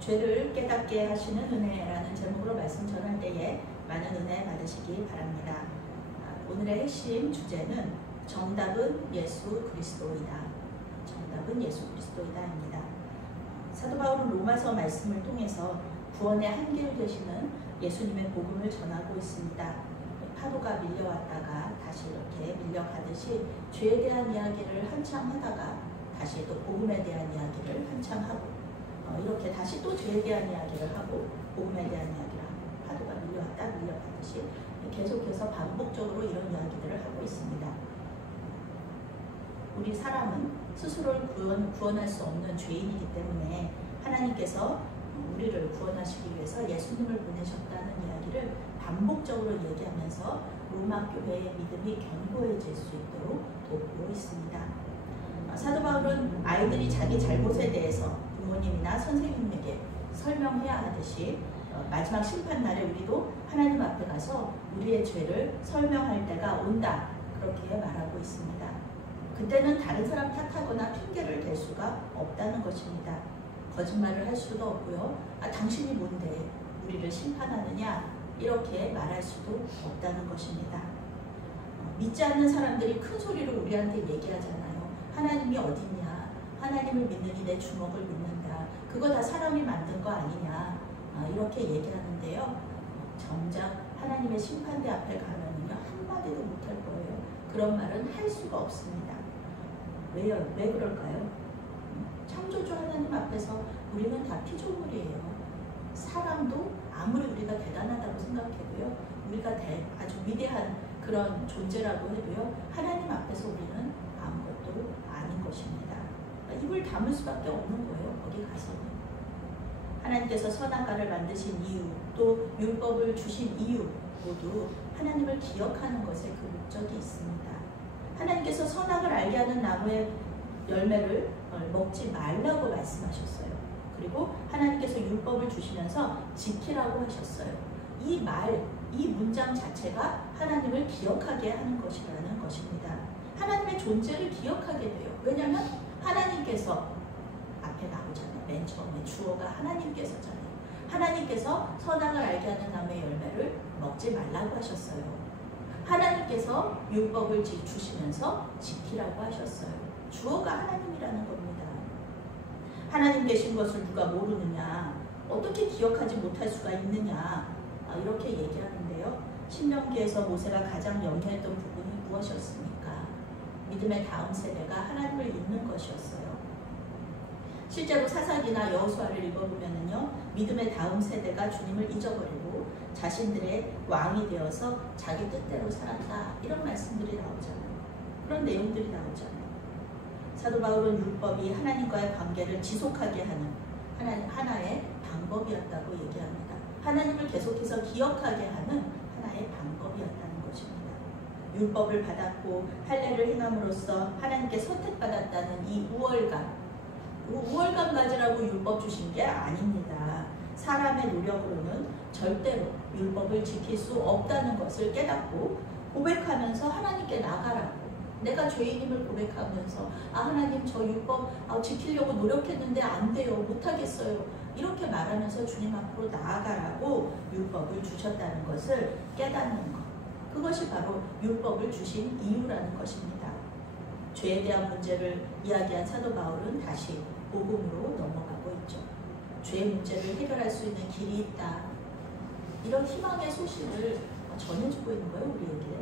죄를 깨닫게 하시는 은혜라는 제목으로 말씀 전할 때에 많은 은혜 받으시기 바랍니다. 오늘의 핵심 주제는 정답은 예수 그리스도이다. 정답은 예수 그리스도이다입니다. 사도 바울은 로마서 말씀을 통해서 구원의 한계를 되시는 예수님의 복음을 전하고 있습니다. 파도가 밀려왔다가 다시 이렇게 밀려가듯이 죄에 대한 이야기를 한참 하다가 다시 또 복음에 대한 이야기를 한참 하고 이렇게 다시 또 죄에 대한 이야기를 하고 복음에 대한 이야기를 하고 파도가 밀려왔다 밀려가듯이 계속해서 반복적으로 이런 이야기들을 하고 있습니다. 우리 사람은 스스로를 구원할 수 없는 죄인이기 때문에 하나님께서 우리를 구원하시기 위해서 예수님을 보내셨다는 이야기를 반복적으로 얘기하면서 로마 교회의 믿음이 견고해질 수 있도록 돕고 있습니다. 사도 바울은 아이들이 자기 잘못에 대해서 부모님이나 선생님에게 설명해야 하듯이 마지막 심판날에 우리도 하나님 앞에 가서 우리의 죄를 설명할 때가 온다, 그렇게 말하고 있습니다. 그때는 다른 사람 탓하거나 핑계를 댈 수가 없다는 것입니다. 거짓말을 할 수도 없고요. 당신이 뭔데 우리를 심판하느냐, 이렇게 말할 수도 없다는 것입니다. 믿지 않는 사람들이 큰 소리로 우리한테 얘기하잖아요. 하나님이 어딨냐, 하나님을 믿느니 내 주먹을 믿는다, 그거 다 사람이 만든 거 아니냐, 이렇게 얘기하는데요. 정작 하나님의 심판대 앞에 가면은요, 한마디도 못할 거예요. 그런 말은 할 수가 없습니다. 왜요? 왜 그럴까요? 창조주 하나님 앞에서 우리는 다 피조물이에요. 사람도 아무리 우리가 대단하다고 생각해도요, 우리가 아주 위대한 그런 존재라고 해도요, 하나님 앞에서 우리는 아무것도 아닌 것입니다. 입을 다물 수밖에 없는 거예요. 거기 가서는. 하나님께서 선악과를 만드신 이유, 또 율법을 주신 이유 모두 하나님을 기억하는 것에 그 목적이 있습니다. 하나님께서 선악을 알게 하는 나무의 열매를 먹지 말라고 말씀하셨어요. 그리고 하나님께서 율법을 주시면서 지키라고 하셨어요. 이 문장 자체가 하나님을 기억하게 하는 것이라는 것입니다. 하나님의 존재를 기억하게 돼요. 왜냐하면 하나님께서 앞에 나오잖아요. 맨 처음에 주어가 하나님께서잖아요. 하나님께서 선악을 알게 하는 나무의 열매를 먹지 말라고 하셨어요. 하나님께서 율법을 주시면서 지키라고 하셨어요. 주어가 하나님이라는 겁니다. 하나님 계신 것을 누가 모르느냐, 어떻게 기억하지 못할 수가 있느냐, 이렇게 얘기하는데요. 신명기에서 모세가 가장 염려했던 부분이 무엇이었습니까? 믿음의 다음 세대가 하나님을 잊는 것이었어요. 실제로 사사기나 여호수아를 읽어보면요, 믿음의 다음 세대가 주님을 잊어버리고 자신들의 왕이 되어서 자기 뜻대로 살았다, 이런 말씀들이 나오잖아요. 그런 내용들이 나오잖아요. 사도 바울은 율법이 하나님과의 관계를 지속하게 하는 하나의 방법이었다고 얘기합니다. 하나님을 계속해서 기억하게 하는 하나의 방법이었다는 것입니다. 율법을 받았고 할례를 행함으로써 하나님께 선택받았다는 이 우월감 가지라고 율법 주신 게 아닙니다. 사람의 노력으로는 절대로 율법을 지킬 수 없다는 것을 깨닫고 고백하면서 하나님께 나가라고, 내가 죄인임을 고백하면서 하나님 저 율법 지키려고 노력했는데 안 돼요, 못하겠어요, 이렇게 말하면서 주님 앞으로 나아가라고 율법을 주셨다는 것을 깨닫는 것, 그것이 바로 율법을 주신 이유라는 것입니다. 죄에 대한 문제를 이야기한 사도 바울은 다시 복음으로 넘어가고 있죠. 죄의 문제를 해결할 수 있는 길이 있다, 이런 희망의 소식을 전해주고 있는 거예요, 우리에게.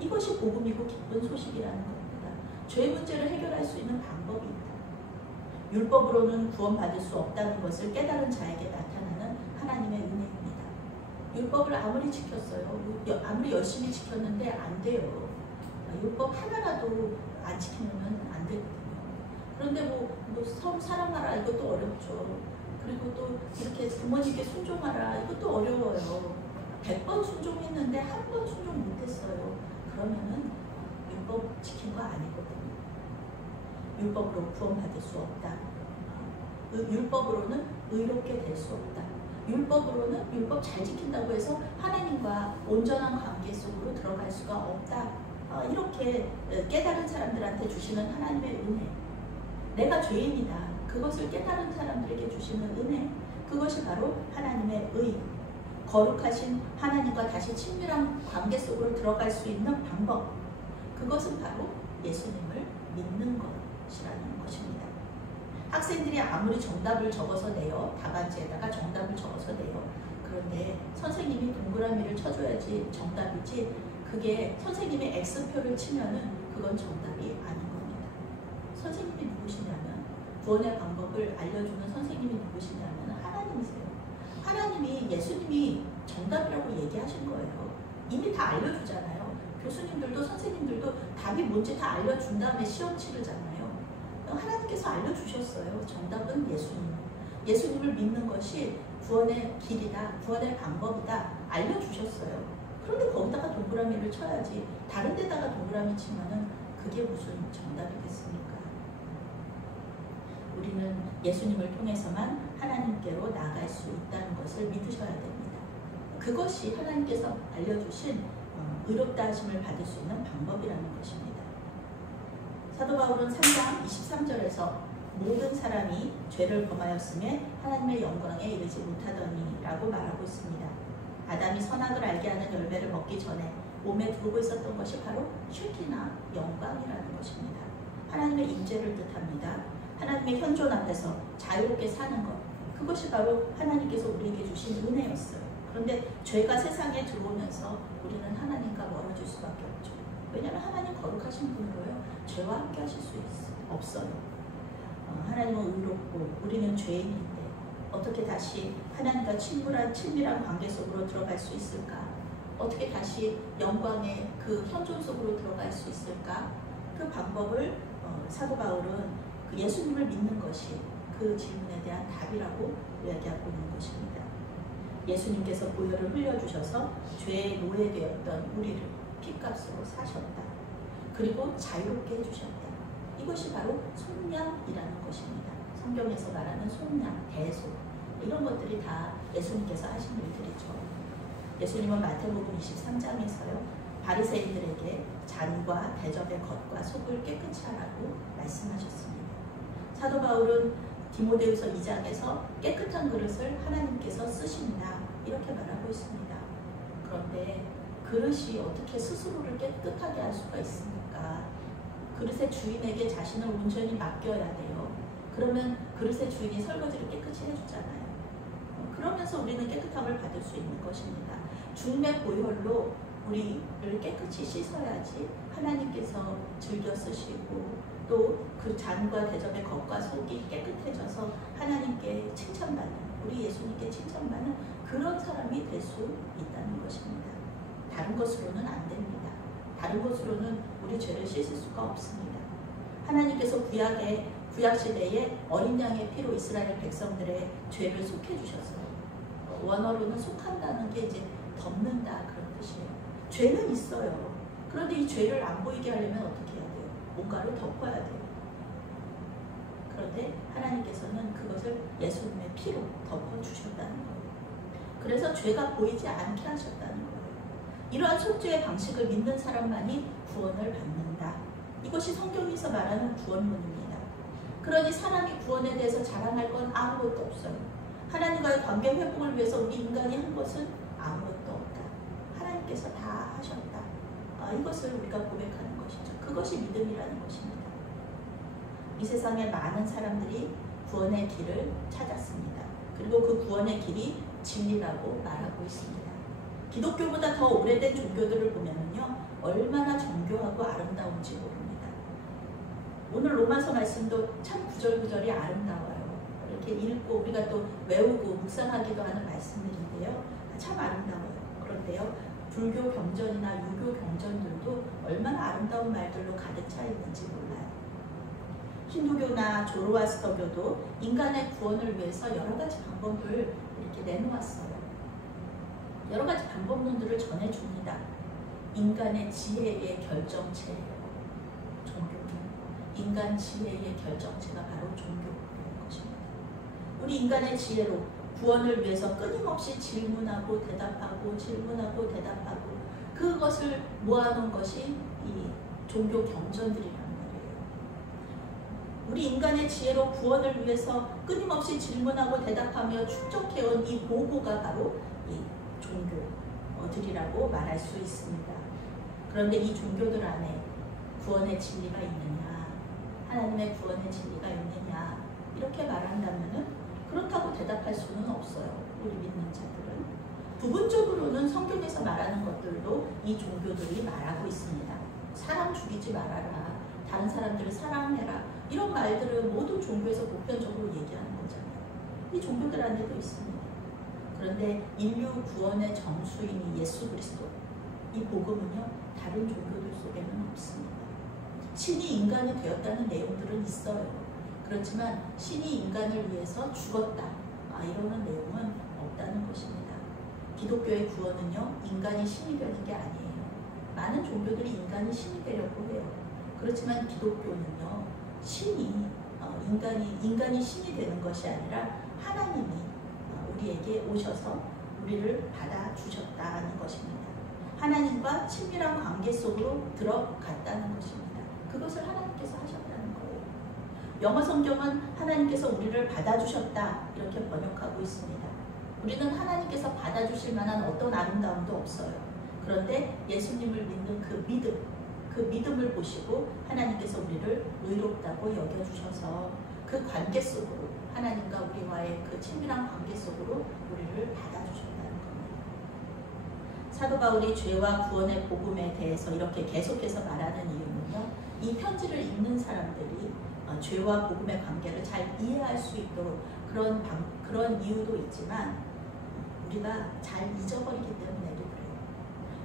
이것이 복음이고 기쁜 소식이라는 겁니다. 죄의 문제를 해결할 수 있는 방법이 있다. 율법으로는 구원받을 수 없다는 것을 깨달은 자에게 나타나는 하나님의 은혜입니다. 율법을 아무리 지켰어요, 아무리 열심히 지켰는데 안 돼요. 율법 하나라도 안 지키면 안 되거든요. 그런데 뭐 사랑하라, 이것도 어렵죠. 그리고 또 이렇게 부모님께 순종하라, 이것도 어려워요. 100번 순종했는데 한 번 순종 못했어요. 그러면은 율법 지킨 거 아니거든요. 율법으로 구원받을 수 없다. 율법으로는 의롭게 될 수 없다. 율법으로는 율법 잘 지킨다고 해서 하나님과 온전한 관계 속으로 들어갈 수가 없다. 이렇게 깨달은 사람들한테 주시는 하나님의 은혜, 내가 죄인이다, 그것을 깨달은 사람들에게 주시는 은혜, 그것이 바로 하나님의 의, 거룩하신 하나님과 다시 친밀한 관계 속으로 들어갈 수 있는 방법, 그것은 바로 예수님을 믿는 것이라는 것입니다. 학생들이 아무리 정답을 적어서 내요, 답안지에다가 정답을 적어서 내요. 그런데 선생님이 동그라미를 쳐줘야지 정답이지, 그게 선생님이 X표를 치면은 그건 정답이 아닌 겁니다. 선생님이 누구시냐면, 구원의 방법을 알려주는 선생님이 누구시냐면 하나님이세요. 하나님이, 예수님이 정답이라고 얘기하신 거예요. 이미 다 알려주잖아요. 교수님들도 선생님들도 답이 뭔지 다 알려준 다음에 시험 치르잖아요. 하나님께서 알려주셨어요. 정답은 예수님. 예수님을 믿는 것이 구원의 길이다, 구원의 방법이다 알려주셨어요. 그런데 거기다가 동그라미를 쳐야지, 다른 데다가 동그라미 치면은 그게 무슨 정답이겠습니까? 우리는 예수님을 통해서만 하나님께로 나아갈 수 있다는 것을 믿으셔야 됩니다. 그것이 하나님께서 알려주신 의롭다 하심을 받을 수 있는 방법이라는 것입니다. 사도 바울은 3장 23절에서 모든 사람이 죄를 범하였음에 하나님의 영광에 이르지 못하더니 라고 말하고 있습니다. 아담이 선악을 알게 하는 열매를 먹기 전에 몸에 두르고 있었던 것이 바로 쉐키나 영광이라는 것입니다. 하나님의 임재를 뜻합니다. 하나님의 현존 앞에서 자유롭게 사는 것, 그것이 바로 하나님께서 우리에게 주신 은혜였어요. 그런데 죄가 세상에 들어오면서 우리는 하나님과 멀어질 수밖에 없죠. 왜냐하면 하나님 거룩하신 분으로요, 죄와 함께 하실 수 없어요. 하나님은 의롭고 우리는 죄인인데 어떻게 다시 하나님과 친밀한 관계 속으로 들어갈 수 있을까? 어떻게 다시 영광의 그 현존 속으로 들어갈 수 있을까? 그 방법을 사도 바울은 그 예수님을 믿는 것이 그 질문에 대한 답이라고 이야기하고 있는 것입니다. 예수님께서 보혈을 흘려주셔서 죄의 노예되었던 우리를 핏값으로 사셨다. 그리고 자유롭게 해주셨다. 이것이 바로 속량이라는 것입니다. 성경에서 말하는 속량, 대속, 이런 것들이 다 예수님께서 하신 일들이죠. 예수님은 마태복음 23장에서요, 바리새인들에게 잔과 대접의 겉과 속을 깨끗이 하라고 말씀하셨습니다. 사도 바울은 디모데후서 2장에서 깨끗한 그릇을 하나님께서 쓰신다 이렇게 말하고 있습니다. 그런데 그릇이 어떻게 스스로를 깨끗하게 할 수가 있습니까? 그릇의 주인에게 자신을 온전히 맡겨야 돼요. 그러면 그릇의 주인이 설거지를 깨끗이 해주잖아요. 그러면서 우리는 깨끗함을 받을 수 있는 것입니다. 주님의 보혈로 우리를 깨끗이 씻어야지 하나님께서 즐겨 쓰시고 또 그 잔과 대접의 겉과 속이 깨끗해져서 하나님께 칭찬받는, 우리 예수님께 칭찬받는 그런 사람이 될 수 있다는 것입니다. 다른 것으로는 안 됩니다. 다른 것으로는 우리 죄를 씻을 수가 없습니다. 하나님께서 구약시대에 어린 양의 피로 이스라엘 백성들의 죄를 속해주셨어요. 원어로는 속한다는 게 이제 덮는다 그런 뜻이에요. 죄는 있어요. 그런데 이 죄를 안 보이게 하려면 어떻게 해야 돼요? 뭔가를 덮어야 돼요. 그런데 하나님께서는 그것을 예수님의 피로 덮어주셨다는 거예요. 그래서 죄가 보이지 않게 하셨다는 거예요. 이러한 속죄의 방식을 믿는 사람만이 구원을 받는다. 이것이 성경에서 말하는 구원론입니다. 그러니 사람이 구원에 대해서 자랑할 건 아무것도 없어요. 하나님과의 관계 회복을 위해서 우리 인간이 한 것은 아무것도 없다. 하나님께서 다 하셨다. 이것을 우리가 고백하는 것이죠. 그것이 믿음이라는 것입니다. 이 세상에 많은 사람들이 구원의 길을 찾았습니다. 그리고 그 구원의 길이 진리라고 말하고 있습니다. 기독교보다 더 오래된 종교들을 보면요, 얼마나 정교하고 아름다운지 모릅니다. 오늘 로마서 말씀도 참 구절구절이 아름다워요. 이렇게 읽고 우리가 또 외우고 묵상하기도 하는 말씀들인데요, 참 아름다워요. 그런데요, 불교 경전이나 유교 경전들도 얼마나 아름다운 말들로 가득 차 있는지 몰라요. 힌두교나 조로아스터교도 인간의 구원을 위해서 여러 가지 방법을 이렇게 내놓았어요. 여러 가지 방법론들을 전해줍니다. 인간의 지혜의 결정체예요. 종교는. 인간 지혜의 결정체가 바로 종교인 것입니다. 우리 인간의 지혜로 구원을 위해서 끊임없이 질문하고 대답하고 질문하고 대답하고 그것을 모아놓은 것이 이 종교 경전들이라는 말이에요. 우리 인간의 지혜로 구원을 위해서 끊임없이 질문하고 대답하며 축적해온 이 보고가 바로 이 종교들이라고 말할 수 있습니다. 그런데 이 종교들 안에 구원의 진리가 있느냐, 하나님의 구원의 진리가 있느냐 이렇게 말한다면 그렇다고 대답할 수는 없어요. 우리 믿는 자들은. 부분적으로는 성경에서 말하는 것들도 이 종교들이 말하고 있습니다. 사람 죽이지 말아라, 다른 사람들을 사랑해라, 이런 말들을 모두 종교에서 보편적으로 얘기하는 거잖아요. 이 종교들 안에도 있습니다. 그런데 인류 구원의 정수인이 예수 그리스도, 이 복음은요 다른 종교들 속에는 없습니다. 신이 인간이 되었다는 내용들은 있어요. 그렇지만 신이 인간을 위해서 죽었다, 이러는 내용은 없다는 것입니다. 기독교의 구원은요 인간이 신이 되는 게 아니에요. 많은 종교들이 인간이 신이 되려고 해요. 그렇지만 기독교는요 신이 인간이 신이 되는 것이 아니라 하나님이 우리에게 오셔서 우리를 받아주셨다는 것입니다. 하나님과 친밀한 관계 속으로 들어갔다는 것입니다. 그것을 하나님께서 하셨다는 거예요. 영어 성경은 하나님께서 우리를 받아주셨다 이렇게 번역하고 있습니다. 우리는 하나님께서 받아주실 만한 어떤 아름다움도 없어요. 그런데 예수님을 믿는 그 믿음을 보시고 하나님께서 우리를 의롭다고 여겨주셔서 그 관계 속으로, 하나님과 우리와의 그 친밀한 관계 속으로 우리를 받아주셨다는 겁니다. 사도 바울이 죄와 구원의 복음에 대해서 이렇게 계속해서 말하는 이유는요, 이 편지를 읽는 사람들이 죄와 복음의 관계를 잘 이해할 수 있도록 그런 이유도 있지만 우리가 잘 잊어버리기 때문에도 그래요.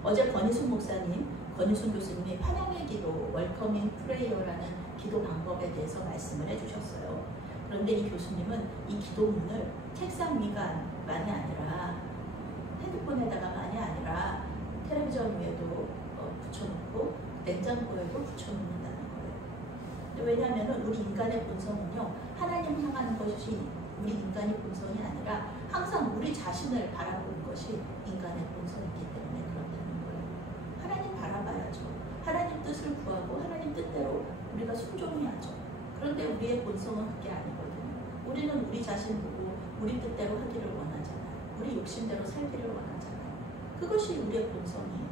어제 권희순 교수님이 찬양의 기도, 웰커밍 프레이어라는 기도 방법에 대해서 말씀을 해주셨어요. 그런데 이 교수님은 이 기도문을 책상 위가만이 아니라 핸드폰에다가만이 아니라 텔레비전 위에도 붙여놓고 냉장고에도 붙여놓는다는 거예요. 왜냐하면 우리 인간의 본성은요, 하나님 향하는 것이 우리 인간의 본성이 아니라 항상 우리 자신을 바라보는 것이 인간의 본성이기 때문에 그렇다는 거예요. 하나님 바라봐야죠. 하나님 뜻을 구하고 하나님 뜻대로 우리가 순종해야죠. 그런데 우리의 본성은 그게 아니거든요. 우리는 우리 자신 보고 우리 뜻대로 하기를 원하잖아요. 우리 욕심대로 살기를 원하잖아요. 그것이 우리의 본성이에요.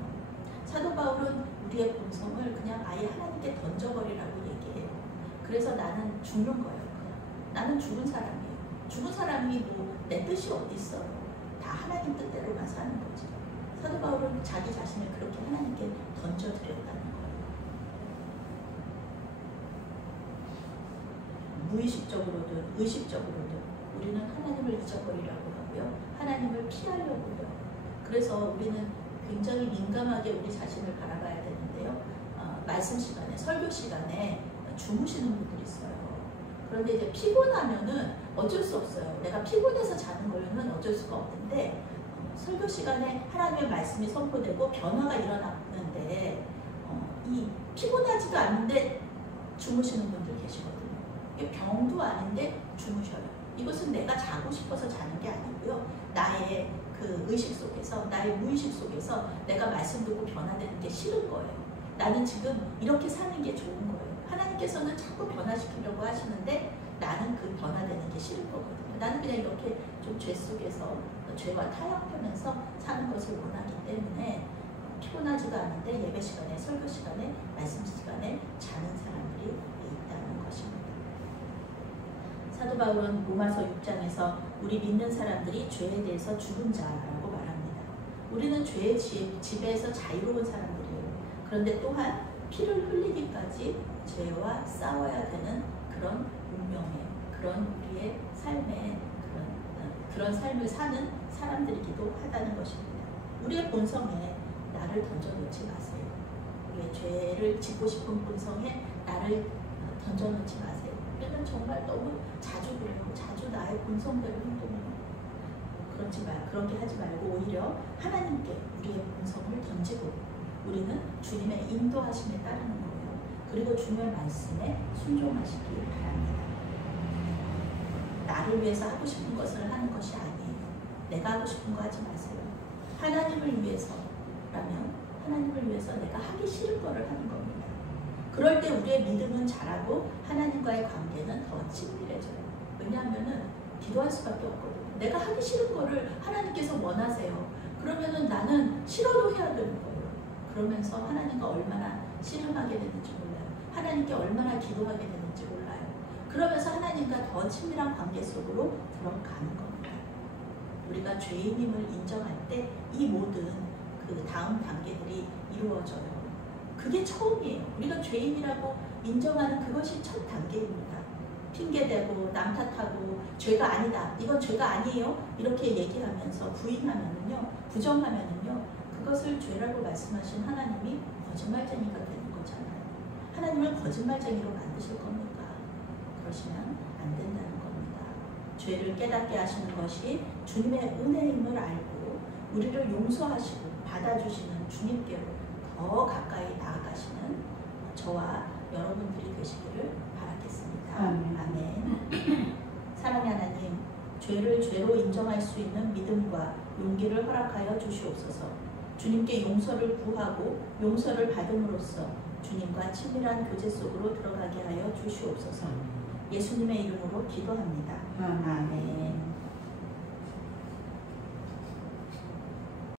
사도 바울은 우리의 본성을 그냥 아예 하나님께 던져버리라고 얘기해요. 그래서 나는 죽는 거예요. 그냥 나는 죽은 사람이에요. 죽은 사람이 뭐 내 뜻이 어디 있어요. 다 하나님 뜻대로만 사는 거지. 사도 바울은 자기 자신을 그렇게 하나님께 던져드렸다는 거예요. 무의식적으로든 의식적으로든 우리는 하나님을 잊어버리려고 하고요. 하나님을 피하려고 해요. 그래서 우리는 굉장히 민감하게 우리 자신을 바라봐야 되는데요. 말씀 시간에, 설교 시간에 주무시는 분들이 있어요. 그런데 이제 피곤하면은 어쩔 수 없어요. 내가 피곤해서 자는 거는 어쩔 수가 없는데 설교 시간에 하나님의 말씀이 선포되고 변화가 일어났는데 이 피곤하지도 않는데 주무시는 분들 계시거든요. 이게 병도 아닌데 주무셔요. 이것은 내가 자고 싶어서 자는 게 아니고요. 나의 그 의식 속에서, 나의 무의식 속에서 내가 말씀 듣고 변화되는 게 싫은 거예요. 나는 지금 이렇게 사는 게 좋은 거예요. 하나님께서는 자꾸 변화시키려고 하시는데 나는 그 변화되는 게 싫은 거거든요. 나는 그냥 이렇게 좀 죄 속에서 죄와 타협하면서 사는 것을 원하기 때문에 피곤하지도 않은데 예배 시간에, 설교 시간에, 말씀 시간에 자는 사람들이 있다는 것입니다. 사도 바울은 로마서 6장에서 우리 믿는 사람들이 죄에 대해서 죽은 자라고 말합니다. 우리는 죄의 지배에서 자유로운 사람들이에요. 그런데 또한 피를 흘리기까지 죄와 싸워야 되는 그런 운명의, 그런 우리의 삶의 그런 삶을 사는 사람들이기도 하다는 것입니다. 우리의 본성에 나를 던져놓지 마세요. 우리의 죄를 짓고 싶은 본성에 나를 던져놓지 마세요. 우리는 정말 너무 자주 그래요. 자주 나의 본성대로 행동해요. 그렇게 하지 말고 오히려 하나님께 우리의 본성을 던지고 우리는 주님의 인도하심에 따르는 거예요. 그리고 주님의 말씀에 순종하시길 바랍니다. 나를 위해서 하고 싶은 것을 하는 것이 아니에요. 내가 하고 싶은 거 하지 마세요. 하나님을 위해서라면 하나님을 위해서 내가 하기 싫은 거를 하는 겁니다. 그럴 때 우리의 믿음은 자라고 하나님과의 관계는 더 친밀해져요. 왜냐하면은 기도할 수밖에 없거든요. 내가 하기 싫은 거를 하나님께서 원하세요. 그러면은 나는 싫어도 해야 되는 거예요. 그러면서 하나님과 얼마나 씨름하게 되는지 몰라요. 하나님께 얼마나 기도하게 되는지 몰라요. 그러면서 하나님과 더 친밀한 관계 속으로 들어가는 겁니다. 우리가 죄인임을 인정할 때 이 모든 그 다음 단계들이 이루어져요. 그게 처음이에요. 우리가 죄인이라고 인정하는 그것이 첫 단계입니다. 핑계대고 남 탓하고 죄가 아니다. 이건 죄가 아니에요. 이렇게 얘기하면서 부인하면은요, 부정하면은요, 그것을 죄라고 말씀하신 하나님이 거짓말쟁이가 되는 거잖아요. 하나님을 거짓말쟁이로 만드실 겁니까? 그러시면 안 된다는 겁니다. 죄를 깨닫게 하시는 것이 주님의 은혜임을 알고 우리를 용서하시고 받아주시는 주님께로 더 가까이 나아가시는 저와 여러분들이 되시기를 바라겠습니다. 아멘. 사랑의 하나님, 죄를 죄로 인정할 수 있는 믿음과 용기를 허락하여 주시옵소서. 주님께 용서를 구하고 용서를 받음으로써 주님과 친밀한 교제 속으로 들어가게 하여 주시옵소서. 예수님의 이름으로 기도합니다.